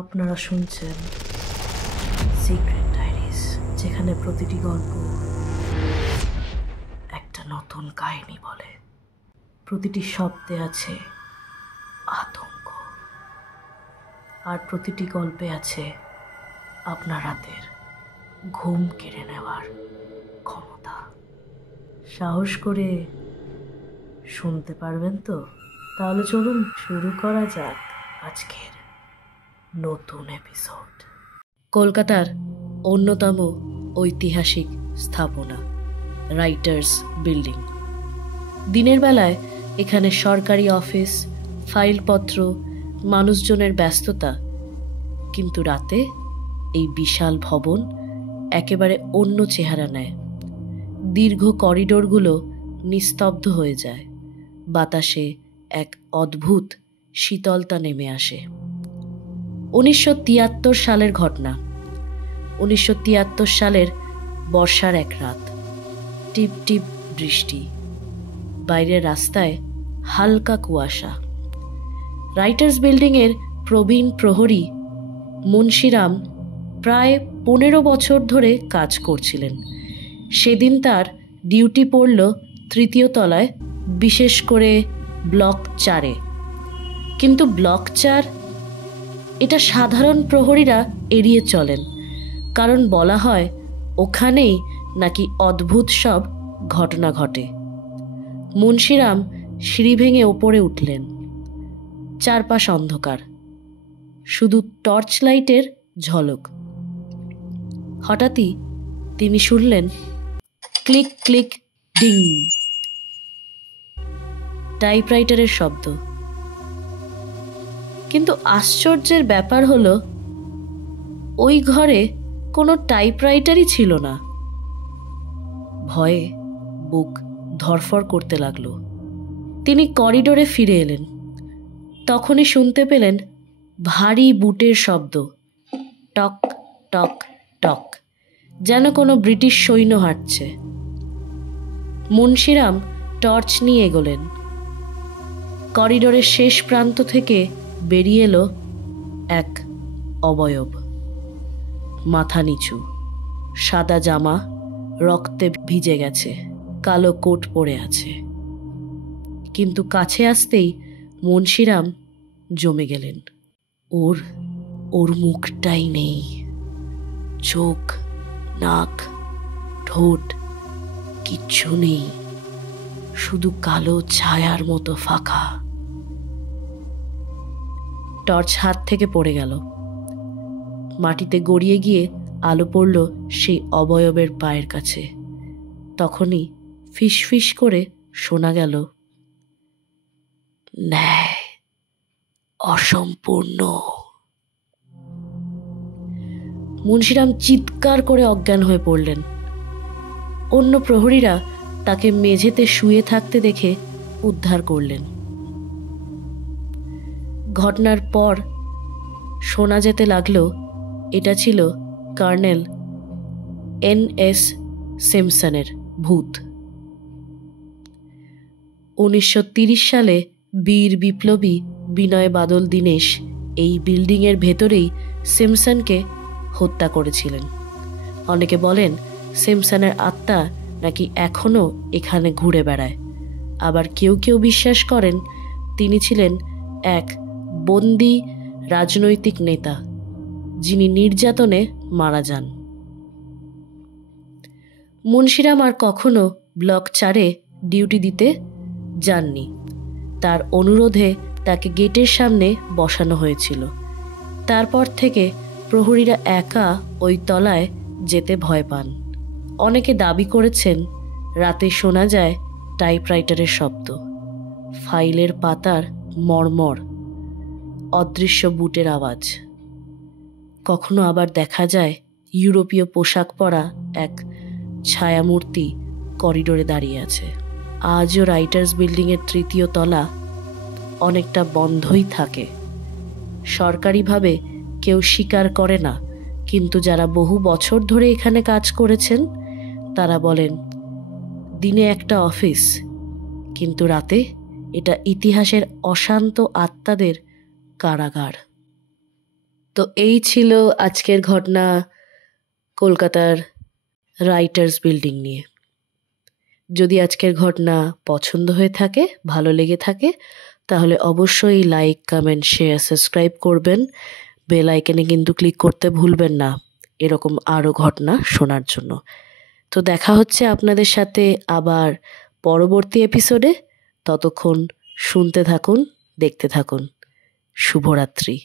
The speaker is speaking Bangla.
আপনারা শুনছেন সিক্রেট ডায়েরিজ, যেখানে প্রতিটি গল্প একটা নতুন কাহিনী বলে। প্রতিটি শব্দে আছে আতঙ্ক, আর প্রতিটি গল্পে আছে আপনার রাতের ঘুম কেড়ে নেওয়ার ক্ষমতা। সাহস করে শুনতে পারবেন তো? তাহলে চলুন শুরু করা যাক আজকের নতুন এপিসোড। কলকাতার অন্যতম ঐতিহাসিক স্থাপনা রাইটার্স বিল্ডিং। দিনের বেলায় এখানে সরকারি অফিস, ফাইলপত্র, মানুষজনের ব্যস্ততা, কিন্তু রাতে এই বিশাল ভবন একেবারে অন্য চেহারা নেয়। দীর্ঘ করিডোরগুলো নিস্তব্ধ হয়ে যায়, বাতাসে এক অদ্ভুত শীতলতা নেমে আসে। 1973 সালের ঘটনা। 1973 সালের বর্ষার এক রাত, টিপ টিপ বৃষ্টি, বাইরের রাস্তায় হালকা কুয়াশা। রাইটার্স বিল্ডিংয়ের প্রবীণ প্রহরী মুন্সিরাম প্রায় 15 বছর ধরে কাজ করছিলেন। সেদিন তার ডিউটি পড়ল তৃতীয় তলায়, বিশেষ করে ব্লক 4-এ। কিন্তু ব্লক 4 এটা সাধারণ প্রহরীরা এড়িয়ে চলেন, কারণ বলা হয় ওখানেই নাকি অদ্ভুত সব ঘটনা ঘটে। মুন্সিরাম সিঁড়ি ভেঙে ওপরে উঠলেন। চারপাশ অন্ধকার, শুধু টর্চ লাইটের ঝলক। হঠাৎই তিনি শুনলেন ক্লিক ক্লিক ডিং, টাইপরাইটারের শব্দ। কিন্তু আশ্চর্যের ব্যাপার হলো ওই ঘরে কোনো টাইপরাইটারই ছিল না। ভয়ে বুক ধড়ফড় করতে লাগলো। তিনি করিডোরে ফিরে এলেন। তখনই শুনতে পেলেন ভারী বুটের শব্দ, টক টক টক, যেন কোনো ব্রিটিশ সৈন্য হাঁটছে। মুন্সিরাম টর্চ নিয়ে এগোলেন। করিডোরের শেষ প্রান্ত থেকে বেরিয়ে এলো এক অবয়ব। মাথা নিচু, সাদা জামা রক্তে ভিজে গেছে, কালো কোট পরে আছে। কিন্তু কাছে আসতেই মুন্সিরাম জমে গেলেন। ওর মুখটাই নেই, চোখ, নাক, ঠোঁট কিচ্ছু নেই, শুধু কালো ছায়ার মতো ফাঁকা। টর্চ হাত থেকে পড়ে গেল। মাটিতে গড়িয়ে গিয়ে আলো পড়ল সেই অবয়বের পায়ের কাছে। তখনই ফিস ফিস করে শোনা গেল, ন্যায় অসম্পূর্ণ। মুন্সিরাম চিৎকার করে অজ্ঞান হয়ে পড়লেন। অন্য প্রহরীরা তাকে মেঝেতে শুয়ে থাকতে দেখে উদ্ধার করলেন। ঘটনার পর শোনা যেতে লাগলো এটা ছিল কর্নেল N.S. সিম্পসনের ভূত। 1930 সালে বীর বিপ্লবী বিনয় বাদল দীনেশ এই বিল্ডিংয়ের ভেতরেই সিম্পসনকে হত্যা করেছিলেন। অনেকে বলেন সিম্পসনের আত্মা নাকি এখনও এখানে ঘুরে বেড়ায়। আবার কেউ কেউ বিশ্বাস করেন তিনি ছিলেন এক বন্দী রাজনৈতিক নেতা, যিনি নির্যাতনে মারা যান। মুন্সিরাম আর কখনো ব্লক 4-এ ডিউটি দিতে যাননি। তার অনুরোধে তাকে গেটের সামনে বসানো হয়েছিল। তারপর থেকে প্রহরীরা একা ওই তলায় যেতে ভয় পান। অনেকে দাবি করেছেন রাতে শোনা যায় টাইপরাইটারের শব্দ, ফাইলের পাতার মর্মর, অদৃশ্য বুটের আওয়াজ। কখনো আবার দেখা যায় ইউরোপীয় পোশাক পরা এক ছায়ামূর্তি করিডোরে দাঁড়িয়ে আছে। আজও রাইটার্স বিল্ডিংয়ের তৃতীয় তলা অনেকটা বন্ধই থাকে। সরকারিভাবে কেউ স্বীকার করে না, কিন্তু যারা বহু বছর ধরে এখানে কাজ করেছেন তারা বলেন দিনে একটা অফিস, কিন্তু রাতে এটা ইতিহাসের অশান্ত আত্মাদের কারাগার। তো এই ছিল আজকের ঘটনা কলকাতার রাইটার্স বিল্ডিং নিয়ে। যদি আজকের ঘটনা পছন্দ হয়ে থাকে, ভালো লেগে থাকে, তাহলে অবশ্যই লাইক, কমেন্ট, শেয়ার, সাবস্ক্রাইব করবেন। বেল আইকনে কিন্তু ক্লিক করতে ভুলবেন না এরকম আরও ঘটনা শোনার জন্য। তো দেখা হচ্ছে আপনাদের সাথে আবার পরবর্তী এপিসোডে। ততক্ষণ শুনতে থাকুন, দেখতে থাকুন। শুভরাত্রি।